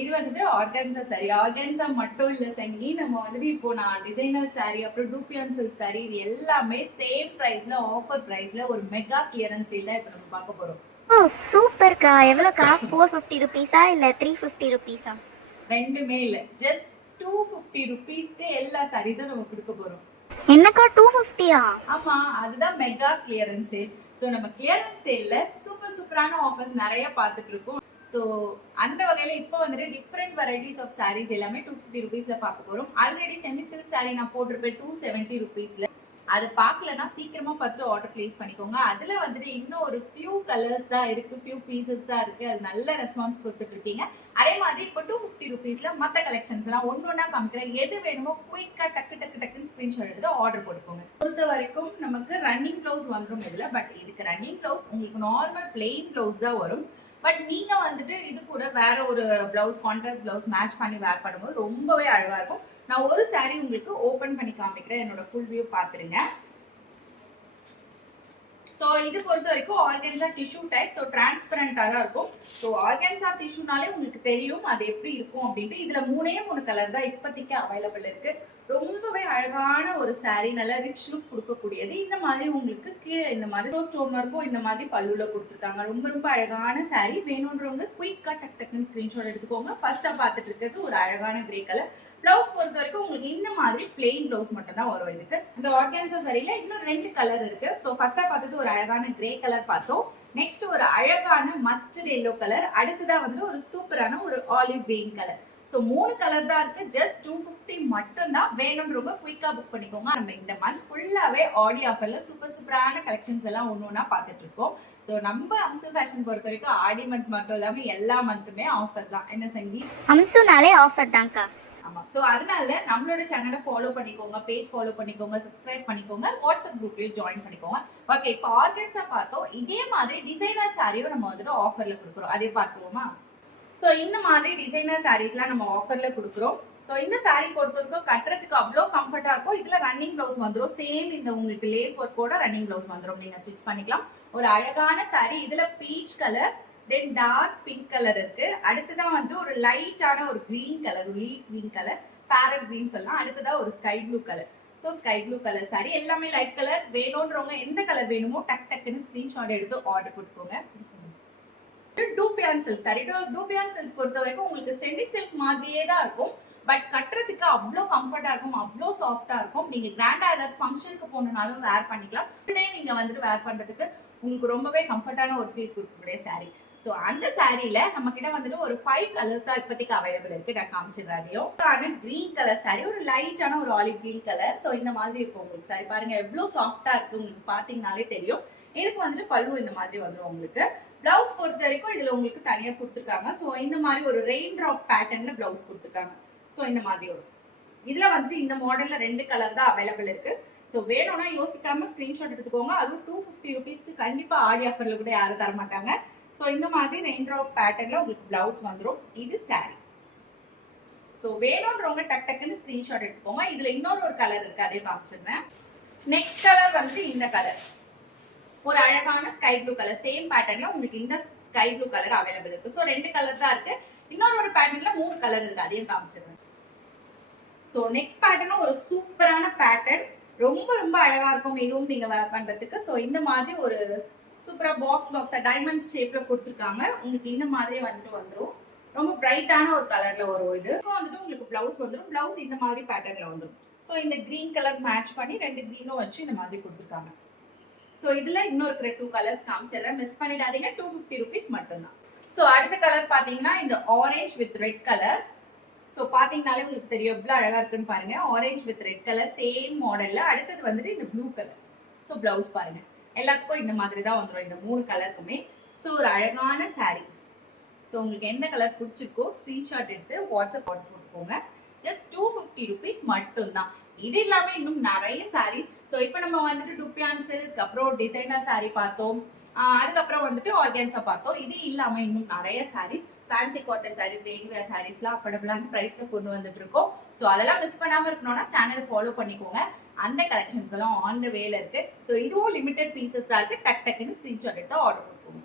இது வந்துட்டு organza sorry. Organza மட்டும் இல்ல சங்கி, நம்ம வந்துட்டு இப்போ நான் டிசைனர் சாரி, அப்புறம் டூபியான் சில்க் சாரி, இது எல்லாமே சேம் பிரைஸ்ல, ஆஃபர் பிரைஸ்ல ஒரு மெகா கிளியரன்ஸ் சேல்ல இப்போ நம்ம பார்க்க போறோம். ஓ சூப்பர்க்கா. எவ்வளோக்கா? 450 ருபீஸா இல்லை 350 ருபீஸா? ரெண்டுமே இல்ல, ஜஸ்ட் 250 ருபீஸ்க்கு எல்லா சாரீஸும் நம்ம கொடுக்க போறோம். என்னக்கா 250யா? ஆமா, அதுதான் மெகா கிளியரன்ஸ் சேல். ஸோ நம்ம கிளியரன்ஸ் சேல்ல சூப்பரான ஆஃபர்ஸ் நிறைய பார்த்துட்டு இருக்கோம். ஸோ அந்த வகையில் இப்போ வந்துட்டு டிஃப்ரெண்ட் வெரைட்டிஸ் ஆஃப் சாரீஸ் எல்லாமே 250 ருபீஸ்ல பார்க்க போறோம். ஆல்ரெடி செமி சில்க் சாரீ நான் போட்டிருப்பேன் 270 ருபீஸ்ல. அது பார்க்கலன்னா சீக்கிரமா பார்த்துட்டு ஆர்டர் பிளேஸ் பண்ணிக்கோங்க. அதுல வந்துட்டு இன்னும் ஒரு ஃபியூ கலர்ஸ் தான் இருக்கு, ஃபியூ பீசஸ் தான் இருக்கு. அது நல்ல ரெஸ்பான்ஸ் கொடுத்துட்டு இருக்கீங்க. அதே மாதிரி இப்போ 250 ருபீஸ்ல மற்ற கலெக்ஷன்ஸ் எல்லாம் ஒன்னொன்னா காமிக்கிறேன். எது வேணுமோ குயிக்கா டக்குன்னு ஸ்கிரீன்ஷாட் எடுத்து ஆர்டர் போட்டுக்கோங்க. பொறுத்த வரைக்கும் நமக்கு ரன்னிங் ப்ளவுஸ் வந்துடும் இதுல. பட் இதுக்கு ரன்னிங் ப்ளவுஸ் உங்களுக்கு நார்மல் பிளெயின் ப்ளவுஸ் தான் வரும். பட் நீங்க வந்துட்டு இது கூட வேற ஒரு பிளவுஸ், கான்ட்ராஸ்ட் பிளவுஸ் மேட்ச் பண்ணி வேர் பண்ணும்போது ரொம்பவே அழகா இருக்கும். நான் ஒரு சாரி உங்களுக்கு ஓபன் பண்ணி காமிக்கிறேன். என்னோட ஃபுல் வியூ பாத்துருங்க. ஸோ இது பொறுத்த வரைக்கும் ஆர்கன்சா டிஷ்யூ டைப். ஸோ டிரான்ஸ்பரண்டா தான் இருக்கும். ஸோ ஆர்கன்சா டிஷ்யூனாலே உங்களுக்கு தெரியும் அது எப்படி இருக்கும் அப்படின்ட்டு. இதுல 3 கலர் தான் இப்போதைக்கு அவைலபிள் இருக்கு. ரொம்பவே அழகான ஒரு சாரி, நல்ல ரிச் லுக் கொடுக்கக்கூடியது. இந்த மாதிரி உங்களுக்கு கீழே இந்த மாதிரி ஸ்டோன் ஒர்க்கும் இந்த மாதிரி பல்லுல கொடுத்துருக்காங்க. ரொம்ப அழகான சாரி. வேணுன்றவங்க குயிக்கா டக்குன்னு ஸ்கிரீன்ஷாட் எடுத்துக்கோங்க. ஃபர்ஸ்டா பார்த்துட்டு இருக்கிறது ஒரு அழகான கிரே கலர். பிளவுஸ் பொறுத்த வரைக்கும் உங்களுக்கு இந்த மாதிரி பிளெயின் பிளவுஸ் மட்டும் தான் வரும். இதுக்கு இந்த ஆர்கான்சா சாரியில இன்னும் 2 கலர் இருக்கு. ஸோ ஃபர்ஸ்டா பார்த்தது ஒரு அழகான கிரே கலர் பார்த்தோம். நெக்ஸ்ட் ஒரு அழகான மஸ்டர்ட் எல்லோ கலர். அடுத்ததா வந்து ஒரு சூப்பரான ஒரு olive green colour. So 3 colour தான் இருக்கு. ஜஸ்ட் 250 மட்டும் தான். வேணும்ன்றவங்க குயிக்கா புக் பண்ணிக்கோங்க. நம்ம இந்த மந்த் ஃபுல்லாவே ஆடி ஆஃபர்ல சூப்பரான கலெக்ஷன்ஸ் எல்லாம் ஒன்னொன்னா பார்த்துட்டு இருக்கோம். ஸோ நம்ம அம்சு ஃபேஷன் பொறுத்த வரைக்கும் ஆடி மந்த் மட்டும் இல்லாம எல்லா மந்த்துமே ஆஃபர் தான். என்ன சங்கி? அம்சுனாலே ஆஃபர் தான்க்கா. ஆமா. சோ அதனால நம்மளோட சேனலை ஃபாலோ பண்ணிக்கோங்க, பேஜ் ஃபாலோ பண்ணிக்கோங்க, சப்ஸ்கிரைப் பண்ணிக்கோங்க, வாட்ஸ்அப் குரூப்லயும் ஜாயின் பண்ணிக்கோங்க. ஓகே, இப்போ ஆர்கன்ஸா பார்த்தோம். இதே மாதிரி டிசைனர் சாரியும் நம்ம வந்துட்டு ஆஃபர்ல கொடுக்குறோம். அதே பார்த்துருவோமா? ஸோ இந்த மாதிரி டிசைனர் சாரீஸ்லாம் நம்ம ஆஃபர்ல கொடுக்குறோம். ஸோ இந்த சாரீ பொறுத்த வரைக்கும் கட்டுறதுக்கு அவ்வளோ கம்ஃபர்டா இருக்கும். இதுல ரன்னிங் பிளவுஸ் வந்துடும். சேம் இந்த உங்களுக்கு லேஸ் ஒர்க்கோட ரன்னிங் பிளவுஸ் வந்துடும். நீங்க ஸ்டிச் பண்ணிக்கலாம். ஒரு அழகான சாரீ. இதுல பீச் கலர், தென் டார்க் பிங்க் கலர் இருக்கு. அடுத்ததான் வந்து ஒரு லைட்டான ஒரு green colour, leaf green colour, farad green சொல்லலாம். அடுத்ததா ஒரு sky blue colour. So sky blue colour sorry. எல்லாமே லைட் கலர். வேணும்ன்றவங்க எந்த கலர் வேணுமோ டக்குன்னு ஸ்கிரீன்ஷாட் எடுத்து ஆர்டர் போட்டுக்கோங்க. Dupion silk sorry. Dupion silk பொறுத்த வரைக்கும் உங்களுக்கு செமி சில்க் மாதிரியே தான் இருக்கும். பட் கட்டுறதுக்கு அவ்வளோ கம்ஃபர்டா இருக்கும், அவ்வளோ சாஃப்டா இருக்கும். நீங்க கிராண்டா ஏதாச்சும் ஃபங்க்ஷனுக்கு போனாலும் வேர் பண்ணிக்கலாம். உடனே நீங்க வந்துட்டு வேர் பண்றதுக்கு உங்களுக்கு ரொம்பவே கம்ஃபர்டான ஒரு ஃபீல் கொடுக்கக்கூடிய சாரி. ஸோ அந்த சாரியில நம்ம கிட்ட வந்துட்டு ஒரு 5 கலர்ஸ் தான் இப்போதைக்கு அவைலபிள் இருக்கு. நான் காமிச்சிடுறேன். கிரீன் கலர் சாரி, ஒரு லைட்டான ஒரு ஆலிவ் கிரீன் கலர். ஸோ இந்த மாதிரி இருக்கும் உங்களுக்கு சாரி. பாருங்க எவ்வளோ சாஃப்டா இருக்கு, உங்களுக்கு பாத்தீங்கன்னாலே தெரியும். எனக்கு வந்துட்டு பல்லு இந்த மாதிரி வந்துடும் உங்களுக்கு. பிளவுஸ் பொறுத்த வரைக்கும் இதுல உங்களுக்கு தனியா கொடுத்துருக்காங்க. ஸோ இந்த மாதிரி ஒரு ரெயின் ட்ராப் பேட்டர்ன்ல பிளவுஸ் கொடுத்துருக்காங்க. ஸோ இந்த மாதிரி வரும். இதுல வந்துட்டு இந்த மாடல்ல 2 கலர் தான் அவைலபிள் இருக்கு. ஸோ வேணும்னா யோசிக்காம ஸ்கிரீன்ஷாட் எடுத்துக்கோங்க. அதுவும் 250 ருபீஸ்க்கு கண்டிப்பா ஆடி ஆஃபர்ல கூட யாரும் தர மாட்டாங்க. ஸோ இந்த மாதிரி ரெயின் ட்ராப் பேட்டர்ன்ல உங்களுக்கு பிளவுஸ் வந்துடும். இது சாரி. ஸோ வேணும்ன்றவங்க டக்குன்னு ஸ்கிரீன்ஷாட் எடுத்துக்கோங்க. இதுல இன்னொரு கலர் இருக்கு, அதே காமிச்சிருந்தேன். நெக்ஸ்ட் கலர் வந்து இந்த கலர், ஒரு அழகான ஸ்கை ப்ளூ கலர். சேம் பேட்டர்ன்ல உங்களுக்கு இந்த ஸ்கை ப்ளூ கலர் அவைலபிள் இருக்கு. ஸோ 2 கலர் தான் இருக்கு. இன்னொரு பேட்டர்ன்ல 3 கலர் இருக்கு, அதையும் காமிச்சிருந்தேன். ஸோ நெக்ஸ்ட் பேட்டர்ன் ஒரு சூப்பரான பேட்டர்ன். ரொம்ப அழகா இருக்கும் இதுவும் நீங்க வேர் பண்றதுக்கு. ஸோ இந்த மாதிரி ஒரு சூப்பரா பாக்ஸா டைமண்ட் ஷேப்ல கொடுத்துருக்காங்க. உங்களுக்கு இந்த மாதிரி வந்துடும். ரொம்ப பிரைட்டான ஒரு கலர்ல வரும். இது வந்துட்டு உங்களுக்கு பிளவுஸ் வந்துடும். பிளவுஸ் இந்த மாதிரி பேட்டர்ன்ல வந்துடும். ஸோ இந்த கிரீன் கலர் மேட்ச் பண்ணி 2 கிரீனும் வச்சு இந்த மாதிரி கொடுத்துருக்காங்க. ஸோ இதுல இன்னொரு 2 கலர்ஸ் காமிச்சிடறேன், மிஸ் பண்ணிடாதீங்க. 250 ருபீஸ் மட்டும்தான். ஸோ அடுத்த கலர் பாத்தீங்கன்னா இந்த orange with red colour. So பாத்தீங்கன்னாலே உங்களுக்கு தெரியும் எவ்வளவு அழகா இருக்குன்னு பாருங்க. Orange with red colour same மாடல்ல. அடுத்தது வந்துட்டு இந்த ப்ளூ கலர். ஸோ பிளவுஸ் பாருங்க எல்லாத்துக்கும் இந்த மாதிரி தான் வந்துடும், இந்த 3 கலருக்குமே. ஸோ ஒரு அழகான சாரி. ஸோ உங்களுக்கு எந்த கலர் பிடிச்சிருக்கோ ஸ்கிரீன்ஷாட் எடுத்து வாட்ஸ்அப் ஆர்டர் போட்டுக்கோங்க. ஜஸ்ட் 250 ருபீஸ் மட்டும்தான். இது இல்லாம இன்னும் நிறைய சாரீஸ். ஸோ இப்போ நம்ம வந்துட்டு டூபியான் சில்க், அப்புறம் டிசைனர் சாரி பார்த்தோம். அதுக்கப்புறம் வந்துட்டு ஆர்கான்சா பார்த்தோம். இது இல்லாம இன்னும் நிறைய saris, fancy cotton saris, daily wear சாரீஸ்லாம் அஃபோர்டபுளான பிரைஸ்ல கொண்டு வந்துட்டு இருக்கோம். ஸோ அதெல்லாம் மிஸ் பண்ணாம இருக்கணும்னா சேனல் ஃபாலோ பண்ணிக்கோங்க. அந்த கலெக்ஷன்ஸ் எல்லாம் ஆன் த வேல இருக்கு. ஸோ இதுவும் லிமிடெட் பீசஸ் தான் இருக்கு. டக்குன்னு ஸ்கிரீன்ஷாட் எடுத்து ஆர்டர் பண்ணுவோம்.